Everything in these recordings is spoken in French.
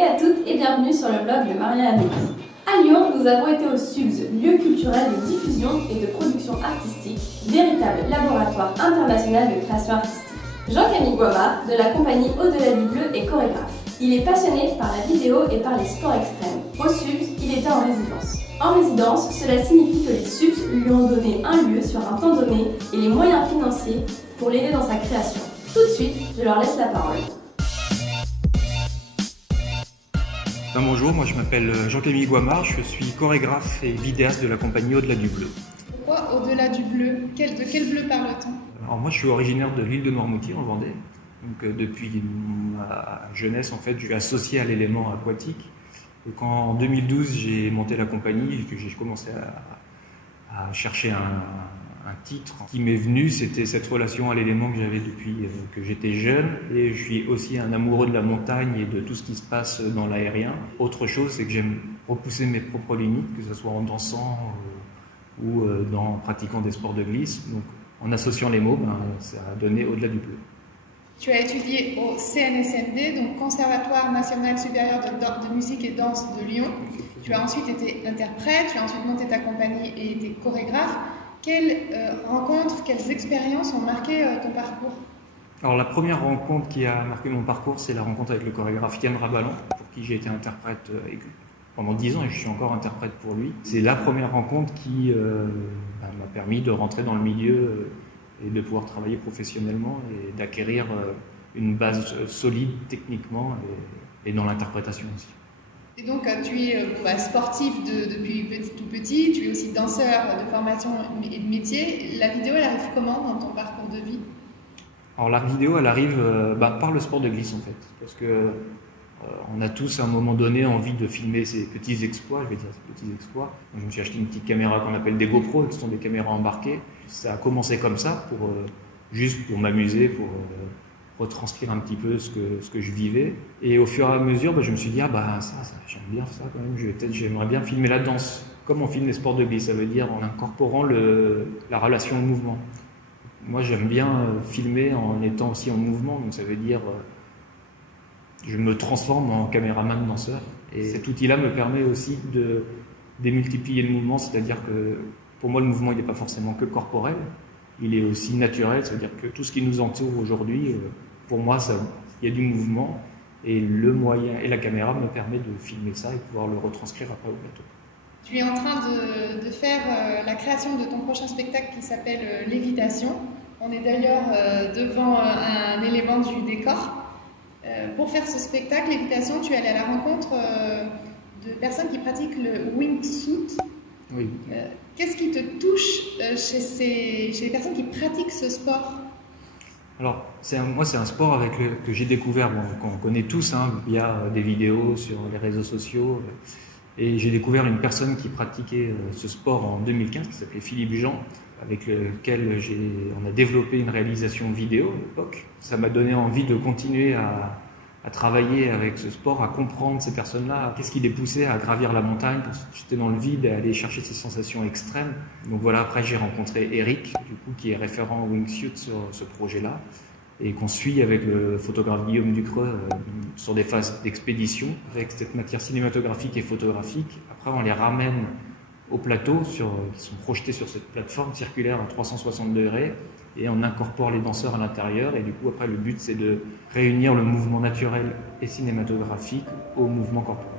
et à toutes et bienvenue sur le blog de Maria Amélie. À Lyon, nous avons été au SUBS, lieu culturel de diffusion et de production artistique, véritable laboratoire international de création artistique. Jean-Camille Guamard, de la compagnie Au-delà du bleu, est chorégraphe. Il est passionné par la vidéo et par les sports extrêmes. Au SUBS, il était en résidence. En résidence, cela signifie que les SUBS lui ont donné un lieu sur un temps donné et les moyens financiers pour l'aider dans sa création. Tout de suite, je leur laisse la parole. Bonjour, moi je m'appelle Jean-Camille Guamard, je suis chorégraphe et vidéaste de la compagnie Au-delà du bleu. Pourquoi Au-delà du bleu? De quel bleu parle-t-on? Alors moi je suis originaire de l'île de Noirmoutier en Vendée. Donc depuis ma jeunesse en fait je suis associé à l'élément aquatique. Donc en 2012 j'ai monté la compagnie et que j'ai commencé à chercher un titre qui m'est venu, c'était cette relation à l'élément que j'avais depuis que j'étais jeune, et je suis aussi un amoureux de la montagne et de tout ce qui se passe dans l'aérien. Autre chose, c'est que j'aime repousser mes propres limites, que ce soit en dansant ou en pratiquant des sports de glisse. Donc en associant les mots, ça a donné Au-delà du bleu. Tu as étudié au CNSMD, donc Conservatoire National Supérieur de Musique et Danse de Lyon. Tu as ensuite été interprète, tu as ensuite monté ta compagnie et été chorégraphe. Quelles rencontres, quelles expériences ont marqué ton parcours? Alors la première rencontre qui a marqué mon parcours, c'est la rencontre avec le chorégraphe Yann Raballan, pour qui j'ai été interprète pendant 10 ans et je suis encore interprète pour lui. C'est la première rencontre qui m'a permis de rentrer dans le milieu et de pouvoir travailler professionnellement et d'acquérir une base solide techniquement et dans l'interprétation aussi. Et donc tu es sportif depuis tout petit, tu es aussi danseur de formation et de métier. La vidéo, elle arrive comment dans ton parcours de vie? Alors la vidéo, elle arrive par le sport de glisse en fait, parce que on a tous à un moment donné envie de filmer ces petits exploits, je vais dire ces petits exploits. Donc, je me suis acheté une petite caméra qu'on appelle des GoPro, qui sont des caméras embarquées. Ça a commencé comme ça, juste pour m'amuser, pour retranscrire un petit peu ce que je vivais. Et au fur et à mesure, je me suis dit, j'aime bien ça quand même, j'aimerais bien filmer la danse, comme on filme les sports de glisse, ça veut dire en incorporant la relation au mouvement. Moi, j'aime bien filmer en étant aussi en mouvement, donc ça veut dire je me transforme en caméraman danseur. Et cet outil-là me permet aussi de démultiplier le mouvement, c'est-à-dire que pour moi, le mouvement, il n'est pas forcément que corporel, il est aussi naturel, c'est-à-dire que tout ce qui nous entoure aujourd'hui, pour moi, il y a du mouvement, et le moyen et la caméra me permet de filmer ça et pouvoir le retranscrire après au plateau. Tu es en train de faire la création de ton prochain spectacle qui s'appelle Lévitation. On est d'ailleurs devant un élément du décor. Pour faire ce spectacle, Lévitation, tu es allé à la rencontre de personnes qui pratiquent le wingsuit. Oui. Qu'est-ce qui te touche chez les personnes qui pratiquent ce sport? Alors, moi, c'est un sport que j'ai découvert, qu'on connaît tous via des vidéos sur les réseaux sociaux. Et j'ai découvert une personne qui pratiquait ce sport en 2015, qui s'appelait Philippe Jean, avec lequel on a développé une réalisation vidéo à l'époque. Ça m'a donné envie de continuer à travailler avec ce sport, à comprendre ces personnes-là, qu'est-ce qui les poussait à gravir la montagne, parce que j'étais dans le vide et à aller chercher ces sensations extrêmes. Donc voilà, après j'ai rencontré Eric, qui est référent wingsuit sur ce projet-là, et qu'on suit avec le photographe Guillaume Ducreux sur des phases d'expédition, avec cette matière cinématographique et photographique. Après on les ramène au plateau, qui sont projetés sur cette plateforme circulaire à 360 degrés, et on incorpore les danseurs à l'intérieur, et du coup après le but c'est de réunir le mouvement naturel et cinématographique au mouvement corporel.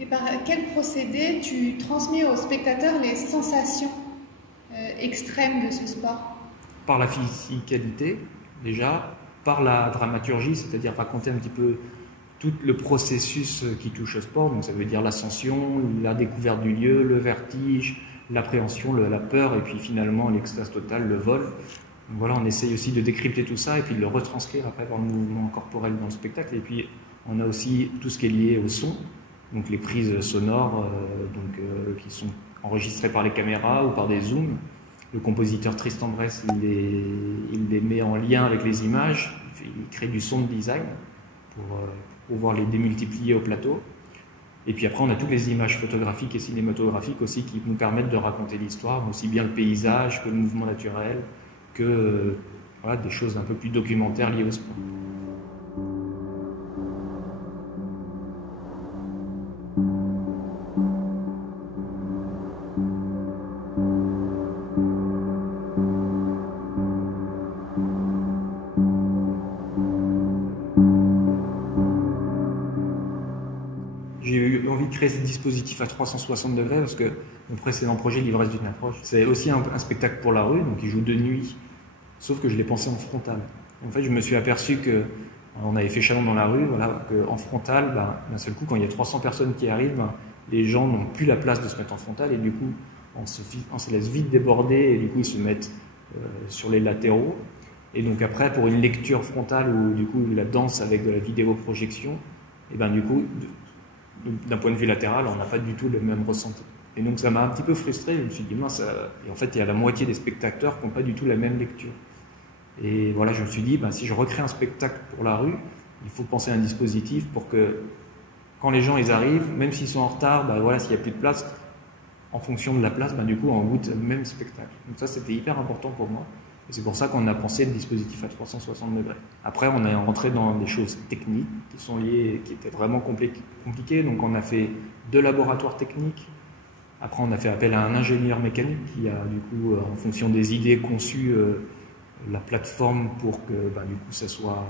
Et par quel procédé tu transmets aux spectateurs les sensations extrêmes de ce sport? Par la physicalité, déjà, par la dramaturgie, c'est-à-dire raconter un petit peu tout le processus qui touche au sport, donc ça veut dire l'ascension, la découverte du lieu, le vertige, l'appréhension, la peur, et puis finalement l'extase totale, le vol. Donc voilà, on essaye aussi de décrypter tout ça et puis de le retranscrire après dans le mouvement corporel dans le spectacle. Et puis on a aussi tout ce qui est lié au son, donc les prises sonores qui sont enregistrées par les caméras ou par des zooms. Le compositeur Tristan Bress, il les met en lien avec les images, il crée du sound design pour pouvoir les démultiplier au plateau. Et puis après, on a toutes les images photographiques et cinématographiques aussi qui nous permettent de raconter l'histoire, aussi bien le paysage que le mouvement naturel, que voilà, des choses un peu plus documentaires liées au sport. J'ai eu envie de créer ce dispositif à 360 degrés parce que mon précédent projet, L'ivresse d'une approche, c'est aussi un spectacle pour la rue, donc il joue de nuit, sauf que je l'ai pensé en frontal. En fait, je me suis aperçu que on avait fait Chalon dans la rue, voilà, qu'en frontal, d'un seul coup, quand il y a 300 personnes qui arrivent, les gens n'ont plus la place de se mettre en frontal et du coup, on se laisse vite déborder et du coup, ils se mettent sur les latéraux. Et donc après, pour une lecture frontale ou du coup la danse avec de la vidéoprojection, et ben du coup, d'un point de vue latéral, on n'a pas du tout le même ressenti. Et donc ça m'a un petit peu frustré, je me suis dit mince, et en fait il y a la moitié des spectateurs qui n'ont pas du tout la même lecture. Et voilà, je me suis dit, si je recrée un spectacle pour la rue, il faut penser à un dispositif pour que quand les gens ils arrivent, même s'ils sont en retard, voilà, s'il n'y a plus de place, en fonction de la place, du coup on goûte le même spectacle. Donc ça c'était hyper important pour moi. Et c'est pour ça qu'on a pensé le dispositif à 360 degrés. Après, on est rentré dans des choses techniques qui sont liées, qui étaient vraiment compliquées. Donc, on a fait 2 laboratoires techniques. Après, on a fait appel à un ingénieur mécanique qui a, du coup, en fonction des idées, conçu la plateforme pour que, du coup, ça soit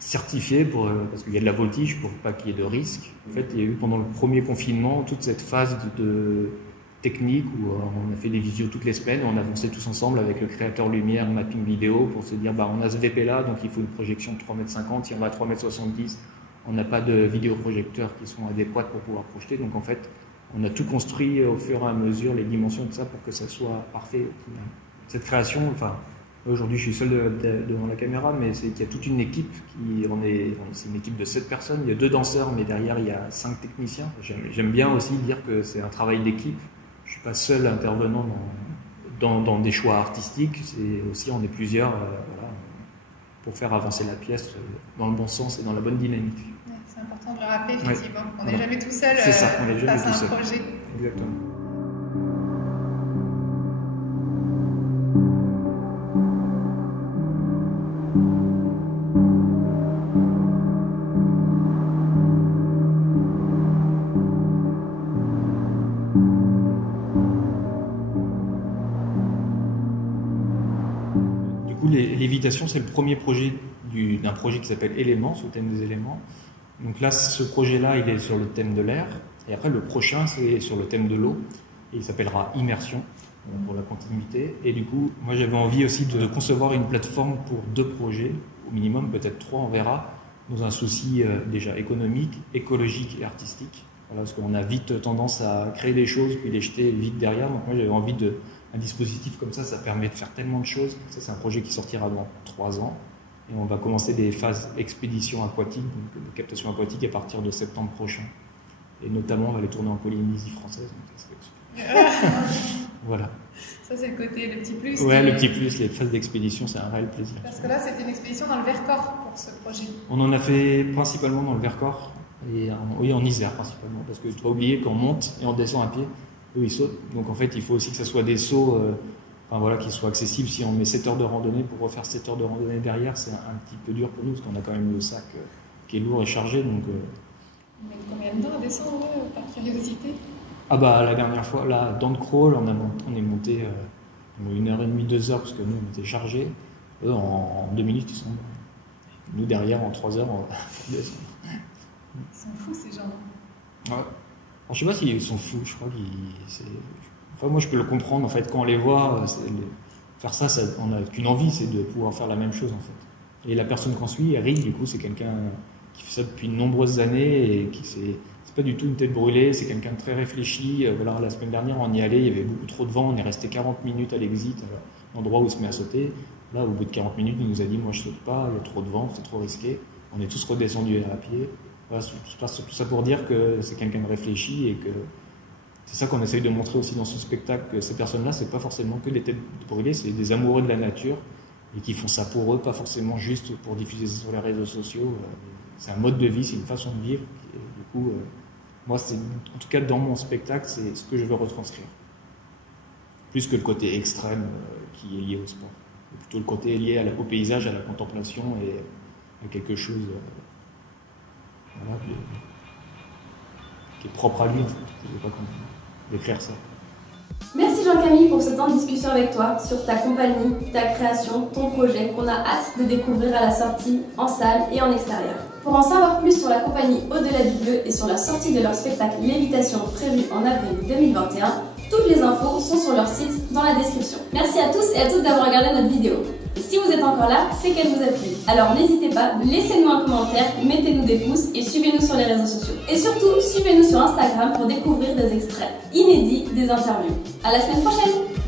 certifié parce qu'il y a de la voltige pour pas qu'il y ait de risque. En fait, il y a eu pendant le premier confinement toute cette phase de technique où on a fait des visios toutes les semaines, on avançait tous ensemble avec le créateur lumière, mapping vidéo pour se dire on a ce VP là, donc il faut une projection de 3,50 m, si on va à 3,70 m, on n'a pas de vidéoprojecteurs qui sont adéquats pour pouvoir projeter, donc en fait on a tout construit au fur et à mesure, les dimensions de ça pour que ça soit parfait. Cette création, aujourd'hui je suis seul devant la caméra, mais il y a toute une équipe, c'est une équipe de 7 personnes, il y a 2 danseurs, mais derrière il y a 5 techniciens. J'aime bien aussi dire que c'est un travail d'équipe. Je ne suis pas seul intervenant dans des choix artistiques, c'est aussi on est plusieurs pour faire avancer la pièce dans le bon sens et dans la bonne dynamique. Ouais, c'est important de le rappeler, effectivement. On n'est jamais tout seul face à un projet. Exactement. Lévitation, c'est le premier projet d'un projet qui s'appelle Éléments, sous le thème des éléments. Donc là, ce projet-là, il est sur le thème de l'air. Et après, le prochain, c'est sur le thème de l'eau. Et il s'appellera Immersion, pour la continuité. Et du coup, moi, j'avais envie aussi de concevoir une plateforme pour 2 projets, au minimum, peut-être 3, on verra, dans un souci déjà économique, écologique et artistique. Voilà, parce qu'on a vite tendance à créer des choses, puis les jeter vite derrière. Donc moi, j'avais envie un dispositif comme ça permet de faire tellement de choses. Ça, c'est un projet qui sortira dans 3 ans. Et on va commencer des phases expédition aquatique, donc de captation aquatique à partir de septembre prochain. Et notamment, on va les tourner en Polynésie française. Donc voilà. Ça, c'est le petit plus. Ouais, le petit plus, les phases d'expédition, c'est un réel plaisir. Parce que là, c'était une expédition dans le Vercors pour ce projet. On en a fait principalement dans le Vercors, et en Isère principalement. Parce que tu dois oublier qu'on monte et on descend à pied. Eux, ils sautent. Donc en fait, il faut aussi que ça soit des sauts qui soient accessibles. Si on met 7 heures de randonnée, pour refaire 7 heures de randonnée derrière, c'est un petit peu dur pour nous, parce qu'on a quand même le sac qui est lourd et chargé. Donc, on met combien de temps à descendre, par curiosité? La dernière fois, là, dans le crawl, on est monté 1h30, 2 heures, parce que nous, on était chargés. Eux, en 2 minutes, ils sont morts. Nous, derrière, en 3 heures, on descend. Ils sont fous, ces gens. Ouais. Alors, je sais pas s'ils sont fous, je crois moi je peux le comprendre en fait, quand on les voit, faire ça, on n'a qu'une envie, c'est de pouvoir faire la même chose en fait. Et la personne qu'on suit, Eric, du coup, c'est quelqu'un qui fait ça depuis de nombreuses années et c'est pas du tout une tête brûlée, c'est quelqu'un de très réfléchi. Voilà, la semaine dernière, on y allait, il y avait beaucoup trop de vent, on est resté 40 minutes à l'exit, à l'endroit où il se met à sauter. Là, au bout de 40 minutes, il nous a dit, moi je saute pas, il y a trop de vent, c'est trop risqué. On est tous redescendus à pied. Voilà, tout ça pour dire que c'est quelqu'un de réfléchi et que C'est ça qu'on essaye de montrer aussi dans ce spectacle, que ces personnes-là, c'est pas forcément que des têtes brûlées, c'est des amoureux de la nature et qui font ça pour eux, pas forcément juste pour diffuser ça sur les réseaux sociaux. C'est un mode de vie, c'est une façon de vivre. Et du coup, moi, en tout cas dans mon spectacle, c'est ce que je veux retranscrire. Plus que le côté extrême qui est lié au sport. C'est plutôt le côté lié au paysage, à la contemplation et à quelque chose voilà, qui est propre à lui. En fait. Je ne sais pas comment décrire ça. Merci Jean-Camille pour ce temps de discussion avec toi sur ta compagnie, ta création, ton projet qu'on a hâte de découvrir à la sortie en salle et en extérieur. Pour en savoir plus sur la compagnie Au-delà du bleu et sur la sortie de leur spectacle Lévitation prévu en avril 2021, toutes les infos sont sur leur site dans la description. Merci à tous et à toutes d'avoir regardé notre vidéo. Et si vous êtes encore là, c'est qu'elle vous a plu. Alors n'hésitez pas, laissez-nous un commentaire, mettez-nous des pouces et suivez-nous sur les réseaux sociaux. Et surtout, suivez-nous sur Instagram pour découvrir des extraits inédits des interviews. À la semaine prochaine!